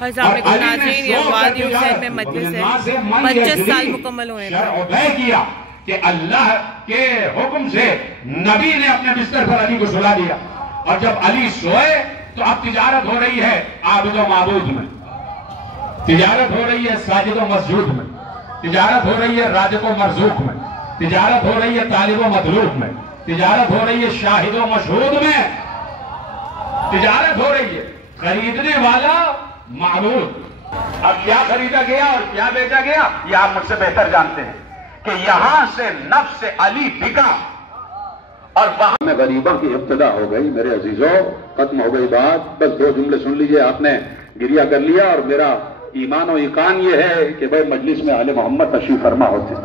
नाज़रीन, ये वादी हुसैन में मजलिस है, 25 साल मुकम्मल हुए तय किया कि अल्लाह के हुक्म से नबी ने अपने बिस्तर पर अली को सुला दिया, और जब अली सोए तो अब तिजारत हो रही है आबिद व माबूद में, तिजारत हो रही है साजिद व मसजूद में, तिजारत हो रही है राज़िक़ व मरज़ूक़ में, तिजारत हो रही है तालिब व मतलूब में, तिजारत हो रही है शाहिद व मशहूद में, तिजारत हो रही है खरीदने वाला माबूद। अब क्या खरीदा गया और क्या बेचा गया ये आप मुझसे बेहतर जानते हैं कि यहां से नफ्स अली बिका और वहां में गरीबों की इब्तिदा हो गई। मेरे अजीजों, खत्म हो गई बात, बस 2 जुमले सुन लीजिए, आपने गिरिया कर लिया। और मेरा ईमान और ईकान ये है कि भाई मजलिस में आले मोहम्मद तशरीफ फरमा होते हैं,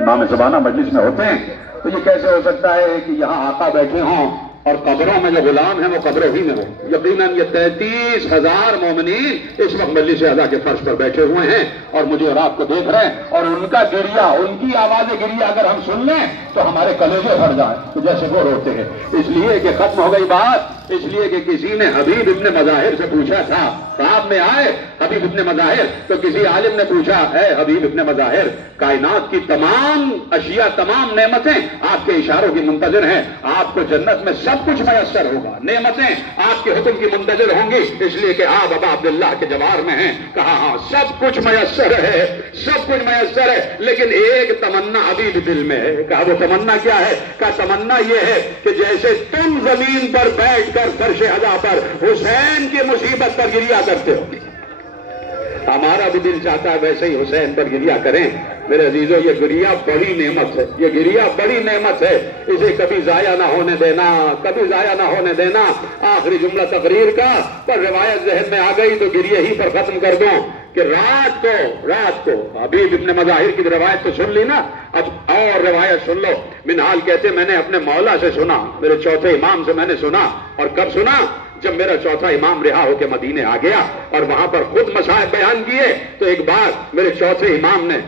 इमाम ज़माना मजलिस में होते हैं, तो ये कैसे हो सकता है कि यहाँ आका बैठे हों और कब्रों में जो गुलाम हैं वो कब्रों ही में हो। यकीनन ये 33,000 मोमिनीन इस वक्त मजलिस अज़ा के फर्श पर बैठे हुए हैं और मुझे और आपको देख रहे हैं, और उनका गिरिया, उनकी आवाज़ गिरिया अगर हम सुन लें तो हमारे कलेजे भर जाए, तो जैसे वो रोते हैं। इसलिए कि खत्म हो गई बात, इसलिए कि किसी ने हबीब इब्ने मज़ाहिर से पूछा था, ख्वाब में आए हबीब इब्ने मज़ाहिर, तो किसी आलिम ने पूछा, है हबीब इब्ने मज़ाहिर, कायनात की तमाम अशिया, तमाम नेमतें आपके इशारों की मुंतज़िर हैं, आपको जन्नत में सब कुछ मयस्सर होगा, नेमतें आपके हुक्म की मुंतज़िर होंगी, इसलिए कि आप अबा अब्दुल्लाह के जवार में हैं। कहा हाँ, सब कुछ मयस्सर है, सब कुछ मयस्सर है, लेकिन एक तमन्ना अभी भी दिल में है। कहा वो तमन्ना क्या है? कहा तमन्ना ये है कि जैसे तुम जमीन पर बैठकर फर्शे अज़ा पर हुसैन की मुसीबत पर गिरिया करते हो, हमारा भी दिल चाहता है वैसे ही हुसैन पर गिरिया करें। मेरे अजीजों, ये गिरिया बड़ी नेमत है, ये गिरिया बड़ी नेमत है, इसे कभी जाया ना होने देना, कभी जाया ना होने देना। आखिरी जुमला तकरीर का, पर रिवायत ज़हन में आ गई तो गिरिया ही पर खत्म कर दूं कि रात को हबीब इब्ने मज़ाहिर की रिवायत तो सुन ली ना, अब और रिवायत सुन लो। मिनहाल कहते मैंने अपने मौला से सुना, मेरे चौथे इमाम से मैंने सुना, और कब सुना? जब मेरा चौथा इमाम रिहा होकर मदीने आ गया और वहां पर खुद मसाइब बयान किए, तो एक बार मेरे चौथे इमाम ने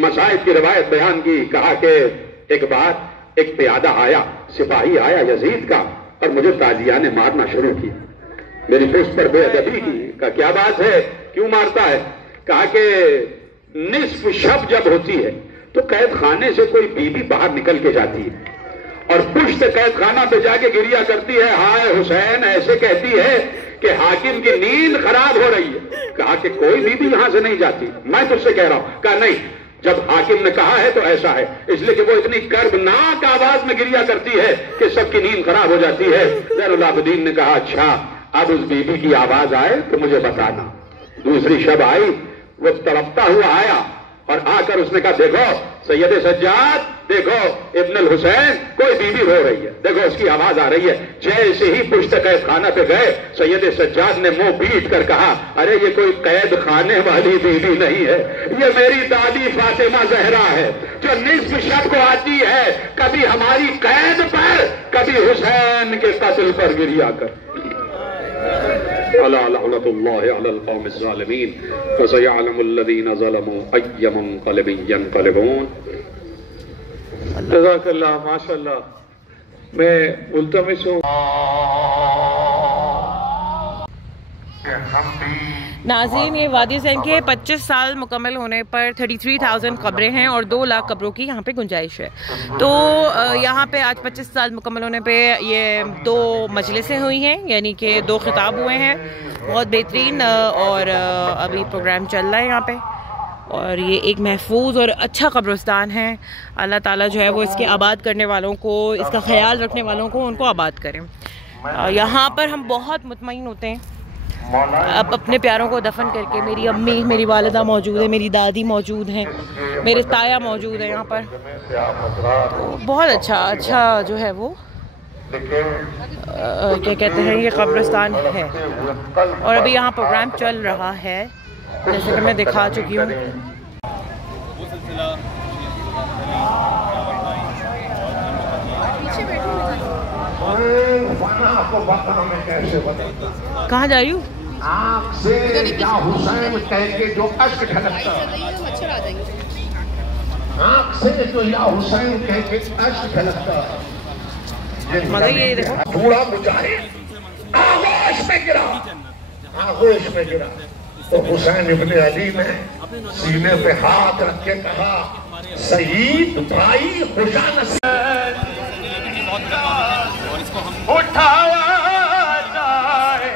मसाइब की रिवायत बयान की। कहा कि एक बार एक प्यादा आया, सिपाही आया यजीद का, और मुझे ताजिया ने मारना शुरू किया, मेरी पुष्ट पर बेअदबी की। कहा क्या बात है, क्यों मारता है? कहा कि निस्फ शब जब होती है तो कैद खाने से कोई बीबी बाहर निकल के जाती है और पुष्ट कैद खाना पे जाके गिरिया करती है, हाय हुसैन, ऐसे कहती है कि हाकिम की नींद खराब हो रही है। कहा कि कोई बीबी यहां से नहीं जाती, मैं तुझसे कह रहा हूं। कहा नहीं, जब हाकिम ने कहा है तो ऐसा है, इसलिए कि वो इतनी कर्बनाक आवाज में गिरिया करती है कि सबकी नींद खराब हो जाती है। ज़ैनुल आबिदीन ने कहा अच्छा, अब उस बीबी की आवाज आए तो मुझे बताना। दूसरी शब आई, वो तड़पता हुआ आया और आकर उसने कहा देखो सैयद सज्जाद, देखो इब्नुल हुसैन, कोई बीबी रो रही है, देखो उसकी आवाज आ रही है। जैसे ही पुश्त कैद खाना पे गए, सैयद सज्जाद ने मुंह पीट कर कहा, अरे ये कोई कैद खाने वाली बीबी नहीं है, ये मेरी दादी फातिमा ज़हरा है, जो निस्फ शब को आती है, कभी हमारी कैद पर, कभी हुसैन के कत्ल पर गिरिया कर। अला लअनतुल्लाहि अलल कौमिज़ ज़ालिमीन फसयअलमुल लज़ीना ज़लमू अय्य मुनक़लिबिन यनक़लिबून। जज़ाकल्लाह, माशाअल्लाह। मैं मुल्तमिस हूँ नाज़रीन, ये वादी हुसैन के 25 साल मुकम्मल होने पर 33,000 कब्रें हैं और 2 लाख कब्रों की यहाँ पे गुंजाइश है। तो यहाँ पे आज 25 साल मुकम्मल होने पे ये 2 मजलिसें हुई हैं, यानी कि 2 खिताब हुए हैं, बहुत बेहतरीन। और अभी प्रोग्राम चल रहा है यहाँ पे, और ये एक महफूज और अच्छा कब्रिस्तान है। अल्लाह ताला जो है वो इसके आबाद करने वालों को, इसका ख्याल रखने वालों को, उनको आबाद करें। यहाँ पर हम बहुत मुतमईन होते हैं। अब अपने प्यारों को दफन करके, मेरी अम्मी, मेरी वालिदा मौजूद है, मेरी दादी मौजूद हैं, मेरे ताया मौजूद है यहाँ पर, तो बहुत अच्छा जो है वो क्या कहते हैं, ये कब्रिस्तान है। और अभी यहाँ प्रोग्राम चल रहा है, जैसे कि मैं दिखा चुकी हूँ। कहाँ जा रही हूँ? आँख से या हुसैन कह के जो अश्क ढलकता, आँख से जो या हुसैन कह के अश्क ढलकता, मगर ये देखो बूढ़ा मुजाहिद आगोश में गिरा, आगोश में गिरा। تو حسین ابن علی نے سینے پہ ہاتھ رکھ کے کہا سعید بھائی خوشا نصیب اٹھایا جائے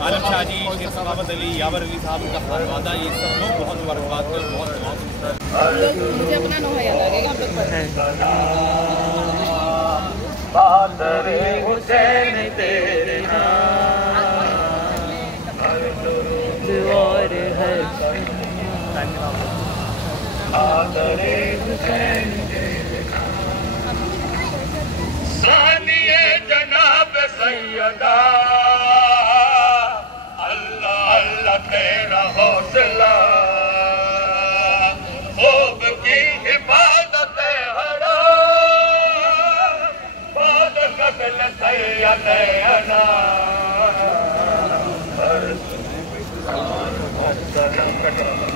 عالم شاہ جی، شیخ ثقافت علی، یاور علی صاحب کا خانوادہ، یہ سب لوگ بہت مبارکباد کر بہت مجھے اپنا نوحہ یاد آ گیا، ہم لوگ پڑھتے بادر حسین تیرے اور ہر بادر حسین ثانی جناب سیدہ اللہ اللہ تیرا حوصلہ خوب کی عبادت حرام بعد قتل سید انا ہر محترم